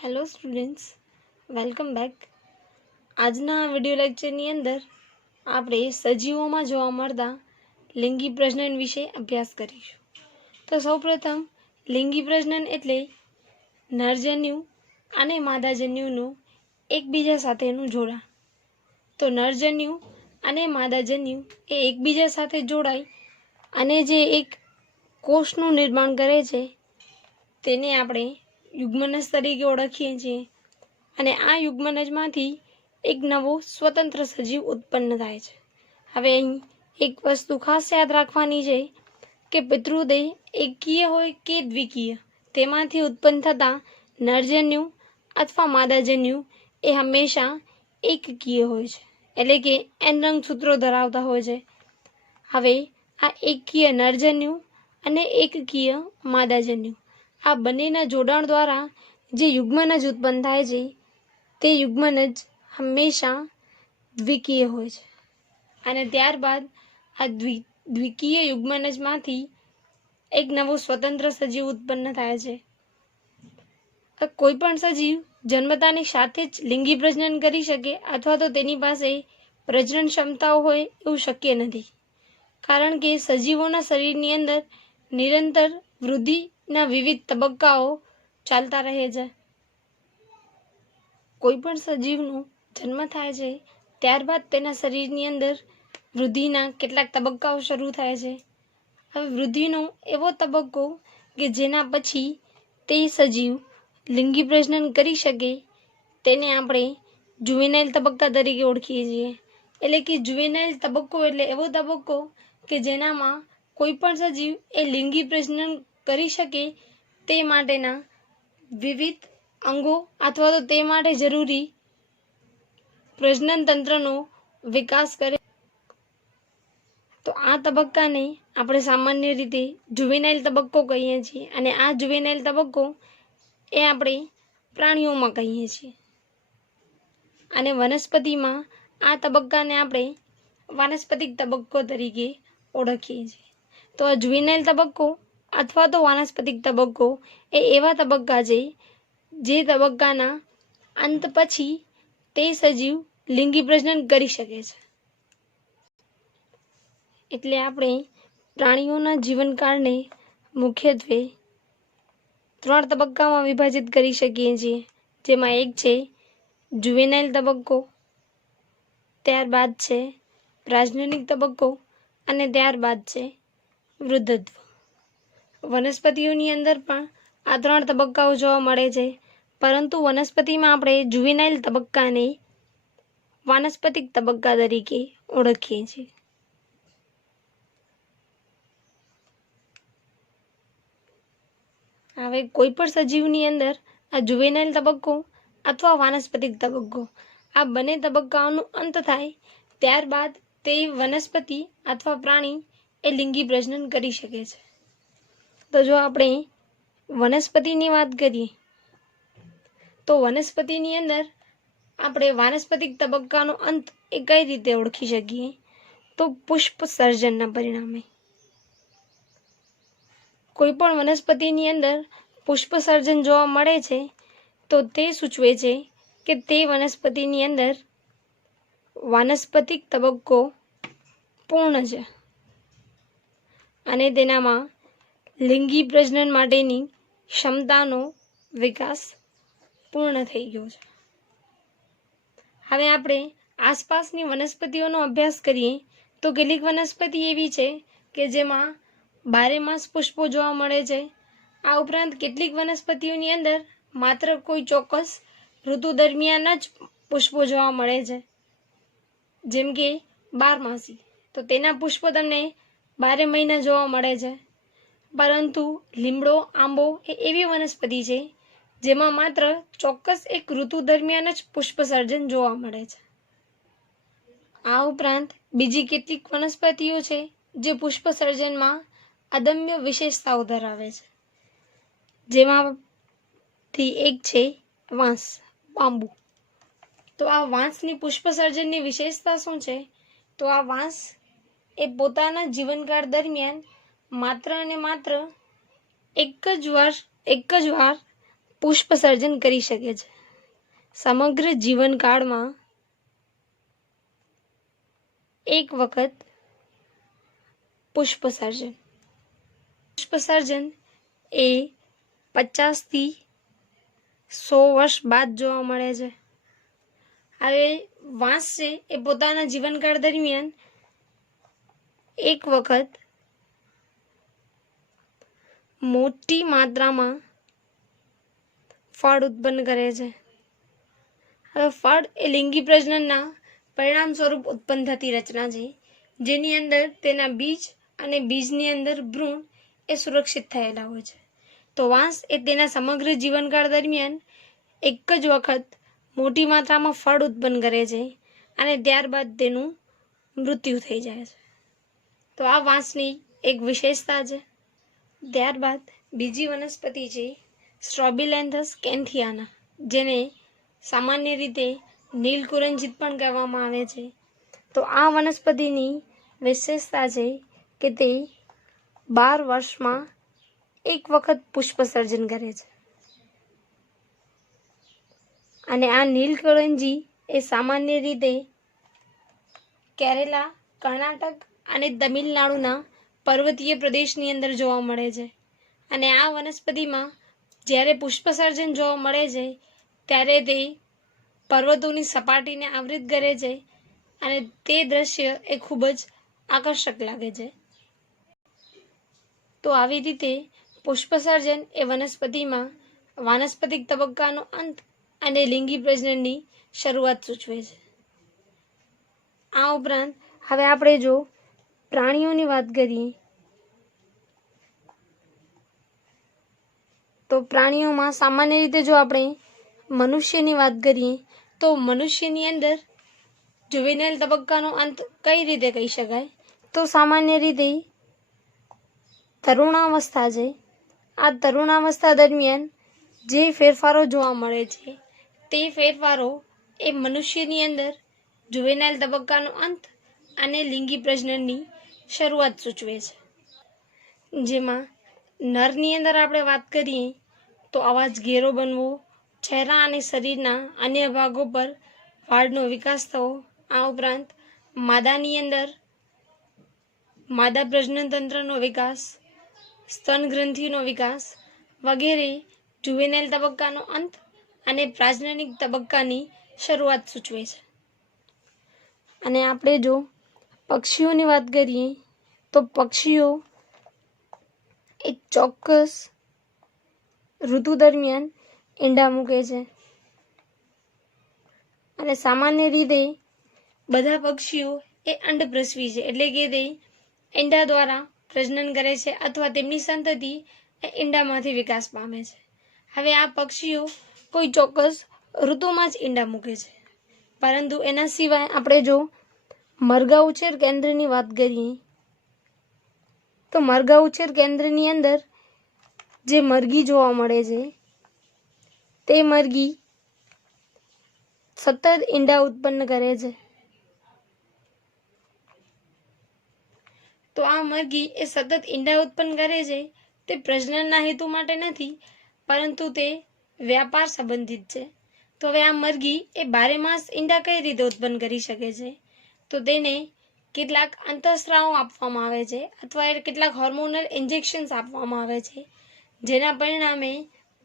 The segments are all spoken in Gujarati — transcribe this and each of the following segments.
Hello students, welcome back. આજના વિડિયો લેક્ચરની અંદર આપણે સજીવોમાં જોવા મળતા લિંગી પ્રજનન વિશે અભ્યાસ કરીશું. તો સૌપ્રથમ લિંગી પ્રજનન એટલે નરજન્યુ અને માદાજન્યુનું એકબીજા સાથેનું જોડાણ. તો નરજન્યુ અને માદાજન્યુ એ એકબીજા સાથે જોડાય અને જે એક કોષનું નિર્માણ કરે છે તેને આપણે યુગ્મનજ તરીકે ઓળખીએ છીએ. અને આ યુગ્મનજમાંથી એક નવો સ્વતંત્ર સજીવ ઉત્પન્ન થાય છે. હવે અહીં એક વસ્તુ ખાસ યાદ રાખવાની છે કે પિતૃદેહ એકકીય હોય કે દ્વિકીય, તેમાંથી ઉત્પન્ન થતા નરજન્યુ અથવા માદાજન્યુ એ હંમેશા એકકીય હોય છે, એટલે કે N રંગસૂત્રો ધરાવતા હોય છે. હવે આ એકકીય નરજન્યુ અને એકકીય માદાજન્યુ આ બંનેના જોડાણ દ્વારા જે યુગ્મનજ ઉત્પન્ન થાય છે તે યુગ્મનજ હંમેશા દ્વિકીય હોય છે. અને ત્યારબાદ આ દ્વિકીય યુગ્મનજમાંથી એક નવો સ્વતંત્ર સજીવ ઉત્પન્ન થાય છે. કોઈ પણ સજીવ જન્મતાની સાથે જ લિંગી પ્રજનન કરી શકે અથવા તો તેની પાસે પ્રજનન ક્ષમતાઓ હોય એવું શક્ય નથી, કારણ કે સજીવોના શરીરની અંદર નિરંતર વૃદ્ધિના વિવિધ તબક્કાઓ ચાલતા રહે છે. કોઈ પણ સજીવનો જન્મ થાય છે ત્યારબાદ તેના શરીરની અંદર વૃદ્ધિના કેટલાક તબક્કાઓ શરૂ થાય છે. હવે વૃદ્ધિનો એવો તબક્કો કે જેના પછી તે સજીવ લિંગી પ્રજનન કરી શકે તેને આપણે જુવેનાઇલ તબક્કા તરીકે ઓળખીએ છીએ. એટલે કે જુવેનાઇલ તબક્કો એટલે એવો તબક્કો કે જેનામાં કોઈ પણ સજીવ એ લિંગી પ્રજનન કરી શકે તે માટેના વિવિધ અંગો અથવા તો તે માટે જરૂરી પ્રજનન તંત્રનો વિકાસ કરે. તો આ તબક્કાને આપણે સામાન્ય રીતે જુવેનાઇલ તબક્કો કહીએ છીએ. અને આ જુવેનાઇલ તબક્કો એ આપણે પ્રાણીઓમાં કહીએ છીએ. અને વનસ્પતિમાં આ તબક્કાને આપણે વાનસ્પતિક તબક્કો તરીકે ઓળખીએ છીએ. તો આ જુવેનાઇલ તબક્કો અથવા તો વાનસ્પતિક તબક્કો એ એવા તબક્કા છે જે તબક્કાના અંત પછી તે સજીવ લિંગી પ્રજનન કરી શકે છે. એટલે આપણે પ્રાણીઓના જીવનકાળને મુખ્યત્વે 3 તબક્કામાં વિભાજિત કરી શકીએ છીએ, જેમાં એક છે જુવેનાઇલ તબક્કો, ત્યારબાદ છે પ્રજનનિક તબક્કો અને ત્યારબાદ છે વૃદ્ધત્વ. વનસ્પતિઓની અંદર પણ આ 3 તબક્કાઓ જોવા મળે છે, પરંતુ વનસ્પતિમાં આપણે જુવેનાઇલ તબક્કાને વાનસ્પતિક તબક્કા તરીકે ઓળખીએ છીએ. હવે કોઈ પણ સજીવની અંદર આ જુવેનાઇલ તબક્કો અથવા વાનસ્પતિક તબક્કો આ બંને તબક્કાઓનો અંત થાય ત્યારબાદ તે વનસ્પતિ અથવા પ્રાણી એ લિંગી પ્રજનન કરી શકે છે. તો જો આપણે વનસ્પતિની વાત કરીએ તો વનસ્પતિની અંદર આપણે વાનસ્પતિક તબક્કાનો અંત એ કઈ રીતે ઓળખી શકીએ? તો પુષ્પ સર્જનના પરિણામે. કોઈ પણ વનસ્પતિની અંદર પુષ્પ સર્જન જોવા મળે છે તો તે સૂચવે છે કે તે વનસ્પતિની અંદર વાનસ્પતિક તબક્કો પૂર્ણ છે અને તેનામાં લિંગી પ્રજનન માટેની ક્ષમતાનો વિકાસ પૂર્ણ થઈ ગયો છે. હવે આપણે આસપાસની વનસ્પતિઓનો અભ્યાસ કરીએ તો કેટલીક વનસ્પતિ એવી છે કે જેમાં 12 માસ પુષ્પો જોવા મળે છે. આ ઉપરાંત કેટલીક વનસ્પતિઓની અંદર માત્ર કોઈ ચોક્કસ ઋતુ દરમિયાન જ પુષ્પો જોવા મળે છે, જેમ કે 12માસી. તો તેના પુષ્પો તમને 12 મહિના જોવા મળે છે. પરંતુ લીમડો, આંબો એ એવી વનસ્પતિ છે જેમાં માત્ર ચોક્કસ એક ઋતુ દરમિયાન જ પુષ્પ સર્જન જોવા મળે છે. આ ઉપરાંત બીજી કેટલીક વનસ્પતિઓ છે જે પુષ્પ સર્જનમાં અદમ્ય વિશેષતાઓ ધરાવે છે, જેમાંથી એક છે વાંસ, બાંબુ. તો આ વાંસની પુષ્પ સર્જનની વિશેષતા શું છે? તો આ વાંસ એ પોતાના જીવનકાળ દરમિયાન માત્ર અને માત્ર એક જ વાર પુષ્પ સર્જન કરી શકે છે. સમગ્ર જીવનકાળમાં એક વખત પુષ્પ સર્જન એ 50 થી 100 વર્ષ બાદ જોવા મળે છે. હવે વાંસ છે એ પોતાના જીવનકાળ દરમિયાન એક વખત મોટી માત્રામાં ફળ ઉત્પન્ન કરે છે. હવે ફળ એ લિંગી પ્રજનનના પરિણામ સ્વરૂપ ઉત્પન્ન થતી રચના છે, જેની અંદર તેના બીજ અને બીજની અંદર ભ્રૂણ એ સુરક્ષિત થયેલા હોય છે. તો વાંસ એ તેના સમગ્ર જીવનકાળ દરમિયાન એક જ વખત મોટી માત્રામાં ફળ ઉત્પન્ન કરે છે અને ત્યારબાદ તેનું મૃત્યુ થઈ જાય છે. તો આ વાંસની એક વિશેષતા છે. ત્યારબાદ બીજી વનસ્પતિ છે સ્ટ્રોબિલેન્થસ કેન્થિયાના, જેને સામાન્ય રીતે નીલકુરંજીત પણ કહેવામાં આવે છે. તો આ વનસ્પતિની વિશેષતા છે કે તે 12 વર્ષમાં એક વખત પુષ્પ સર્જન કરે છે. અને આ નીલકરંજી એ સામાન્ય રીતે કેરેલા, કર્ણાટક અને તમિલનાડુના પર્વતીય પ્રદેશની અંદર જોવા મળે છે. અને આ વનસ્પતિમાં જ્યારે પુષ્પસર્જન જોવા મળે છે ત્યારે તે પર્વતોની સપાટીને આવૃત કરે છે અને તે દ્રશ્ય એ ખૂબ જ આકર્ષક લાગે છે. તો આવી રીતે પુષ્પસર્જન એ વનસ્પતિમાં વાનસ્પતિક તબક્કાનો અંત અને લિંગી પ્રજનનની શરૂઆત સૂચવે છે. આ ઉપરાંત હવે આપણે જો પ્રાણીઓની વાત કરીએ તો પ્રાણીઓમાં સામાન્ય રીતે જો આપણે મનુષ્યની વાત કરીએ તો મનુષ્યની અંદર જુવેનાઇલ તબક્કાનો અંત કઈ રીતે કહી શકાય, તો સામાન્ય રીતે તરુણાવસ્થા છે, આ તરુણાવસ્થા દરમિયાન જે ફેરફારો જોવા મળે છે તે ફેરફારો એ મનુષ્યની અંદર જુવેનાઇલ તબક્કાનો અંત અને લિંગી પ્રજનનની શરૂઆત સૂચવે છે. જેમાં નરની અંદર આપણે વાત કરીએ તો અવાજ ઘેરો બનવો, ચહેરા અને શરીરના અન્ય ભાગો પર વાળનો વિકાસ થવો, આ ઉપરાંત માદાની અંદર માદા પ્રજનન તંત્રનો વિકાસ, સ્તન ગ્રંથિનો વિકાસ વગેરે જુવેનાઇલ તબક્કાનો અંત અને પ્રાજનનિક તબક્કાની શરૂઆત સૂચવે છે. અને આપણે જો પક્ષીઓની વાત કરીએ તો પક્ષીઓ એક ચોક્કસ ઋતુ દરમિયાન ઈંડા મૂકે છે. અને સામાન્ય રીતે બધા પક્ષીઓ એ અંડપ્રસવી છે, એટલે કે તે ઈંડા દ્વારા પ્રજનન કરે છે અથવા તેમની સંતતિ એ ઈંડામાંથી વિકાસ પામે છે. હવે આ પક્ષીઓ કોઈ ચોક્કસ ઋતુમાં જ ઈંડા મૂકે છે, પરંતુ એના સિવાય આપણે જો મરઘા ઉછેર કેન્દ્રની વાત કરીએ તો મરઘા ઉછેર કેન્દ્રની અંદર જે મરઘી જોવા મળે છે તે મરઘી સતત ઈંડા ઉત્પન્ન કરે છે. તો આ મરઘી એ સતત ઈંડા ઉત્પન્ન કરે છે તે પ્રજનનના હેતુ માટે નથી, પરંતુ તે વ્યાપાર સંબંધિત છે. તો હવે આ મરઘી એ 12 માસ ઈંડા કઈ રીતે ઉત્પન્ન કરી શકે છે, તો તેને કેટલાક અંતઃસ્રાવો આપવામાં આવે છે અથવા કેટલાક હોર્મોનલ ઇન્જેક્શન્સ આપવામાં આવે છે, જેના પરિણામે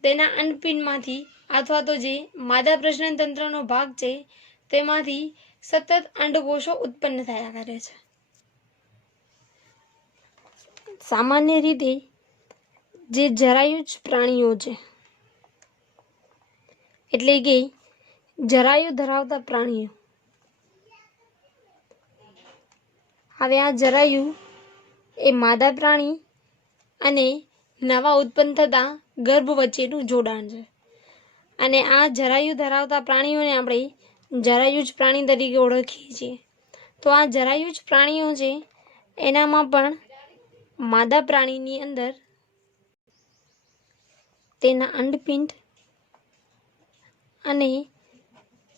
તેના અંડપિંડમાંથી અથવા તો જે માદા પ્રજનન તંત્રનો ભાગ છે તેમાંથી સતત અંડકોષો ઉત્પન્ન થયા કરે છે. સામાન્ય રીતે જે જરાયુજ પ્રાણીઓ છે, એટલે કે જરાયુ ધરાવતા પ્રાણીઓ, હવે આ જરાયુ એ માદા પ્રાણી અને નવા ઉત્પન્ન થતા ગર્ભ વચ્ચેનું જોડાણ છે. અને આ જરાયુ ધરાવતા પ્રાણીઓને આપણે જરાયુજ પ્રાણી તરીકે ઓળખીએ છીએ. તો આ જરાયુજ પ્રાણીઓ છે એનામાં પણ માદા પ્રાણીની અંદર તેના અંડપિંડ અને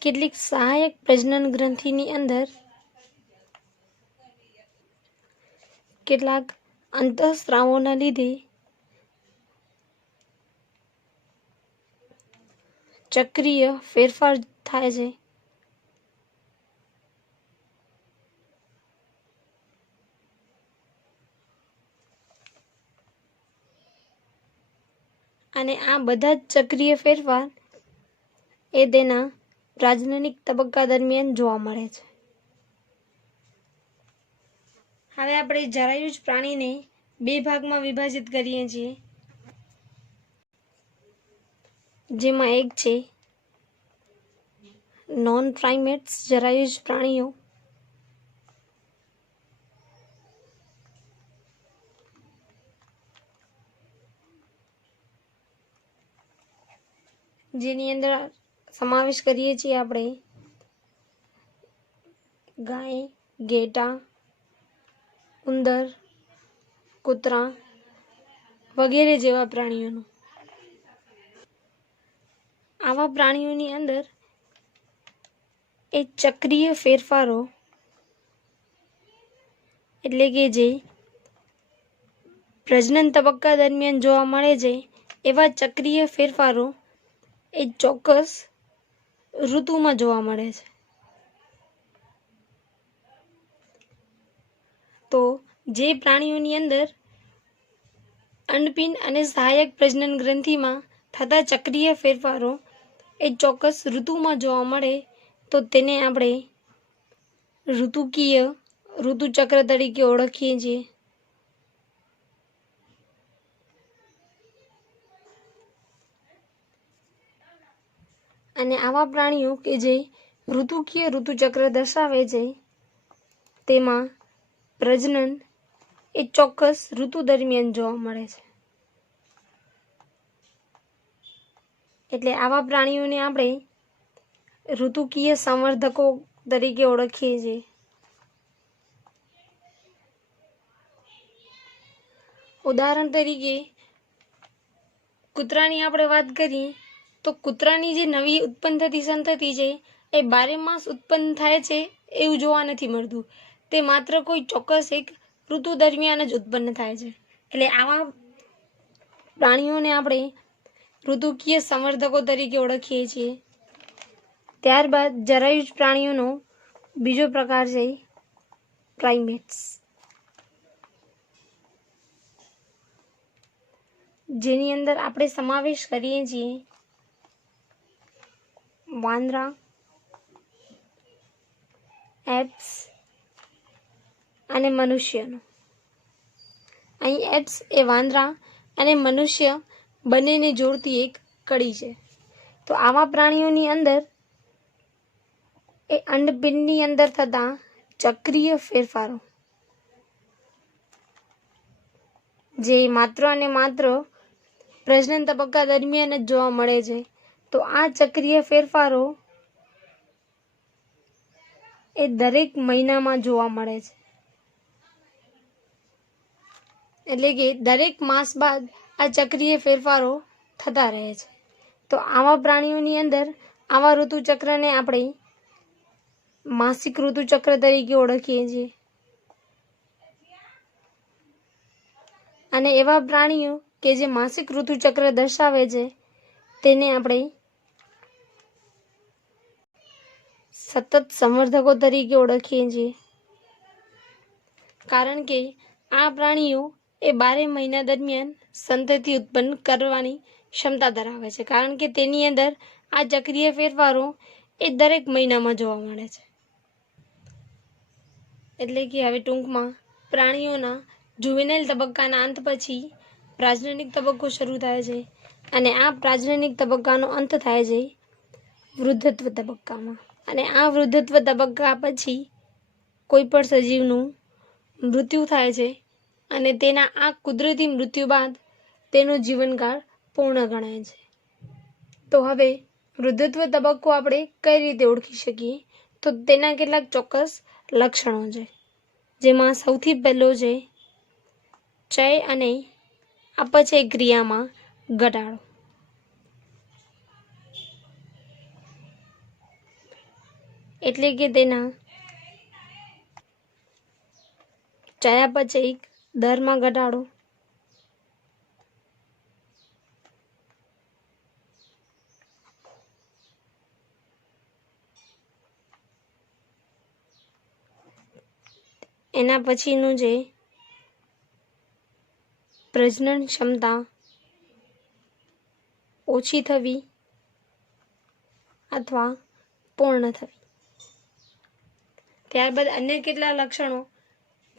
કેટલીક સહાયક પ્રજનન ગ્રંથિની અંદર કેટલાક અંતઃસ્રાવોના લીધે ચક્રીય ફેરફાર થાય છે. અને આ બધા જ ચક્રીય ફેરફાર એ તેના પ્રજનનિક તબક્કા દરમિયાન જોવા મળે છે. હવે આપણે જરાયુજ પ્રાણીને બે ભાગમાં વિભાજિત કરીએ છીએ, જેમાં એક છે નોન પ્રાઇમેટ્સ જરાયુજ પ્રાણીઓ, જેની અંદર સમાવેશ કરીએ છીએ આપણે ગાય, ઘેટાં, ઉંદર, કૂતરા વગેરે જેવા પ્રાણીઓનો. આવા પ્રાણીઓની અંદર એ ચક્રીય ફેરફારો એટલે કે જે પ્રજનન તબક્કા દરમિયાન જોવા મળે છે એવા ચક્રીય ફેરફારો એ ચોક્કસ ઋતુમાં જોવા મળે છે. તો જે પ્રાણીઓની અંદર અંડપિંડ અને સહાયક પ્રજનન ગ્રંથિમાં થતા ચક્રીય ફેરફારો એ ચોક્કસ ઋતુમાં જોવા મળે તો તેને આપણે ઋતુકીય ઋતુચક્ર તરીકે ઓળખીએ છીએ. અને આવા પ્રાણીઓ કે જે ઋતુકીય ઋતુચક્ર દર્શાવે છે તેમાં પ્રજનન એ ચોક્કસ ઋતુ દરમિયાન જોવા મળે છે. એટલે આવા પ્રાણીઓને આપણે ઋતુકીય સંવર્ધકો તરીકે ઓળખીએ છીએ. ઉદાહરણ તરીકે કૂતરાની આપણે વાત કરીએ તો કૂતરાની જે નવી ઉત્પન્ન થતી સંતતિ છે એ 12 માસ ઉત્પન્ન થાય છે એવું જોવા નથી મળતું. તે માત્ર કોઈ ચોક્કસ એક ઋતુ દરમિયાન જ ઉત્પન્ન થાય છે. એટલે આવા પ્રાણીઓને આપણે ઋતુકીય સંવર્ધકો તરીકે ઓળખીએ છીએ. ત્યારબાદ જરાયુજ પ્રાણીઓનો બીજો પ્રકાર છે પ્રાઇમેટ્સ, જેની અંદર આપણે સમાવેશ કરીએ છીએ વાંદરા, એપ્સ અને મનુષ્યનો. અહીં એપ્સ એ વાંદરા અને મનુષ્ય બંનેને જોડતી એક કડી છે. તો આવા પ્રાણીઓની અંદર એ અંડપિંડની અંદર થતા ચક્રીય ફેરફારો જે માત્ર અને માત્ર પ્રજનન તબક્કા દરમિયાન જ જોવા મળે છે. તો આ ચક્રીય ફેરફારો એ દરેક મહિનામાં જોવા મળે છે. એટલે કે દરેક માસ બાદ આ ચક્રીય ફેરફારો થતા રહે છે. તો આવા પ્રાણીઓની અંદર આવા ઋતુચક્રને આપણે માસિક ઋતુચક્ર તરીકે ઓળખીએ છીએ. અને એવા પ્રાણીઓ કે જે માસિક ઋતુચક્ર દર્શાવે છે તેને આપણે સતત સંવર્ધકો તરીકે ઓળખીએ છીએ. કારણ કે આ પ્રાણીઓ એ 12 મહિના દરમિયાન સંતતિ ઉત્પન્ન કરવાની ક્ષમતા ધરાવે છે. કારણ કે તેની અંદર આ ચક્રીય ફેરફારો એ દરેક મહિનામાં જોવા મળે છે. એટલે કે હવે ટૂંકમાં પ્રાણીઓના જુવેનાઇલ તબક્કાના અંત પછી પ્રજનનિક તબક્કો શરૂ થાય છે અને આ પ્રજનનિક તબક્કાનો અંત થાય છે વૃદ્ધત્વ તબક્કામાં. અને આ વૃદ્ધત્વ તબક્કા પછી કોઈ પણ સજીવનું મૃત્યુ થાય છે અને તેના આ કુદરતી મૃત્યુ બાદ તેનો જીવનકાળ પૂર્ણ ગણાય છે. તો હવે વૃદ્ધત્વ તબક્કો આપણે કઈ રીતે ઓળખી શકીએ? તો તેના કેટલાક ચોક્કસ લક્ષણો છે, જેમાં સૌથી પહેલો છે ચય અને અપચય ક્રિયામાં ઘટાડો. એટલે કે તેના ચયાપચયિક દરમાં ઘટાડો, એના પછીનું જે પ્રજનન ક્ષમતા ઓછી થવી અથવા પૂર્ણ થવી. ત્યારબાદ અન્ય કેટલા લક્ષણો,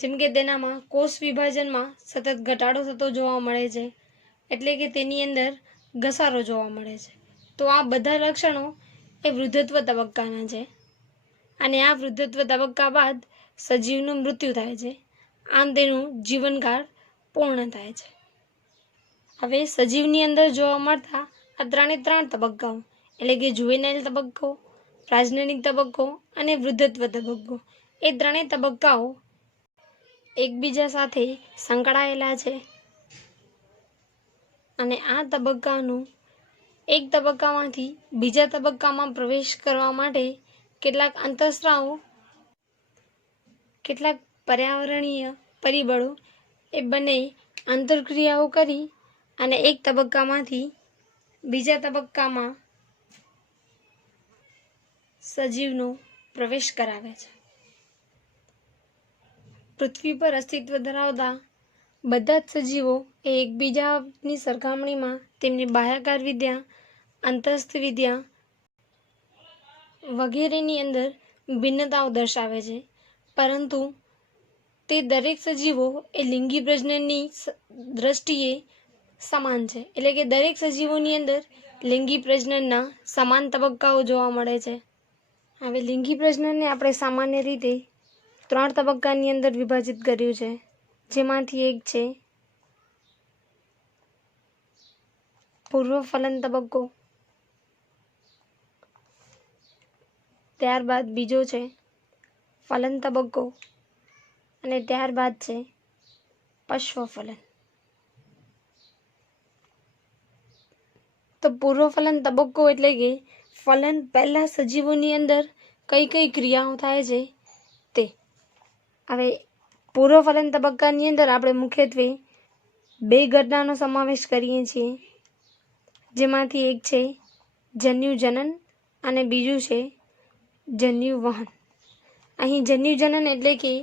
જેમ કે તેનામાં કોષ વિભાજનમાં સતત ઘટાડો થતો જોવા મળે છે, એટલે કે તેની અંદર ઘસારો જોવા મળે છે. તો આ બધા લક્ષણો એ વૃદ્ધત્વ તબક્કાના છે, અને આ વૃદ્ધત્વ તબક્કા બાદ સજીવનું મૃત્યુ થાય છે. આમ તેનું જીવનકાળ પૂર્ણ થાય છે. હવે સજીવની અંદર જોવા મળતા આ ત્રણ તબક્કાઓ, એટલે કે જુવેનાઇલ તબક્કો, પ્રાજનનિક તબક્કો અને વૃદ્ધત્વ તબક્કો, એ ત્રણેય તબક્કાઓ એકબીજા સાથે સંકળાયેલા છે. અને આ તબક્કાનું એક તબક્કામાંથી બીજા તબક્કામાં પ્રવેશ કરવા માટે કેટલાક અંતઃસ્ત્રાવો, કેટલાક પર્યાવરણીય પરિબળો એ બંને આંતરક્રિયાઓ કરી અને એક તબક્કામાંથી બીજા તબક્કામાં સજીવનો પ્રવેશ કરાવે છે. પૃથ્વી પર અસ્તિત્વ ધરાવતા બધા જ સજીવો એ એકબીજાની સરખામણીમાં તેમની બાહ્યાકાર વિદ્યા, અંતસ્થ વિદ્યા વગેરેની અંદર ભિન્નતાઓ દર્શાવે છે, પરંતુ તે દરેક સજીવો એ લિંગી પ્રજનનની દ્રષ્ટિએ સમાન છે. એટલે કે દરેક સજીવોની અંદર લિંગી પ્રજનનના સમાન તબક્કાઓ જોવા મળે છે. હવે લિંગી પ્રજનનને આપણે સામાન્ય રીતે 3 તબક્કાની અંદર વિભાજિત કર્યું છે, જેમાંથી એક છે પૂર્વ ફલન તબક્કો, ત્યારબાદ બીજો છે ફલન તબક્કો અને ત્યારબાદ છે પશ્વફલન. તો પૂર્વ ફલન તબક્કો એટલે કે ફલન પહેલા સજીવોની અંદર કઈ કઈ ક્રિયાઓ થાય છે તે. હવે પૂર્વ ફલન તબક્કાની અંદર આપણે મુખ્યત્વે 2 ઘટનાનો સમાવેશ કરીએ છીએ, જેમાંથી એક છે જન્યુજનન અને બીજું છે જન્યુવહન. અહીં જન્યુજનન એટલે કે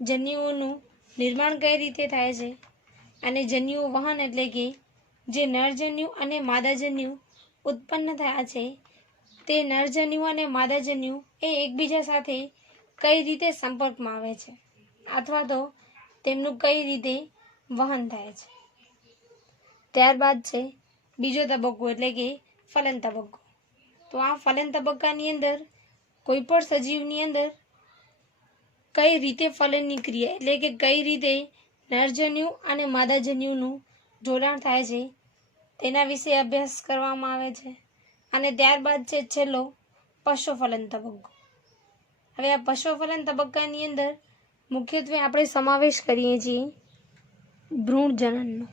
જન્યુઓનું નિર્માણ કઈ રીતે થાય છે, અને જન્યુવહન એટલે કે જે નરજન્યુ અને માદાજન્યુ ઉત્પન્ન થયા છે, તે નરજન્યુ અને માદાજન્યુ એ એકબીજા સાથે કઈ રીતે સંપર્કમાં આવે છે, અથવા તો તેમનું કઈ રીતે વહન થાય છે. ત્યારબાદ છે બીજો તબક્કો એટલે કે ફલન તબક્કો. તો આ ફલન તબક્કાની અંદર કોઈ પણ સજીવની અંદર કઈ રીતે ફલનની ક્રિયા, એટલે કે કઈ રીતે નરજન્યુ અને માદાજન્યુનું જોડાણ થાય છે, તેના વિશે અભ્યાસ કરવામાં આવે છે. અને ત્યારબાદ છે છેલ્લો પશ્વફલન તબક્કો. હવે આ પશ્વફલન તબક્કાની અંદર મુખ્યત્વે આપણે સમાવેશ કરીએ છીએ ભ્રૂણજનનનો.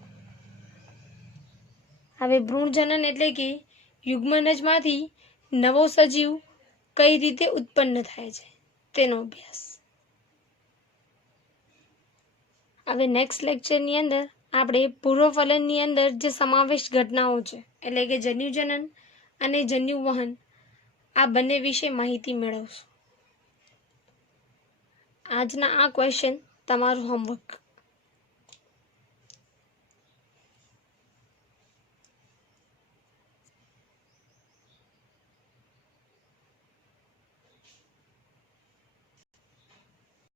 હવે ભ્રૂણજનન એટલે કે યુગ્મનજમાંથી નવો સજીવ કઈ રીતે ઉત્પન્ન થાય છે તેનો અભ્યાસ. હવે નેક્સ્ટ લેક્ચરની અંદર આપણે પૂર્વફલનની અંદર જે સમાવેશ ઘટનાઓ છે, એટલે કે જન્યુજનન અને જન્યુવહન, આ બંને વિશે માહિતી મેળવશું. આજના આ ક્વેશ્ચન તમારું હોમવર્ક.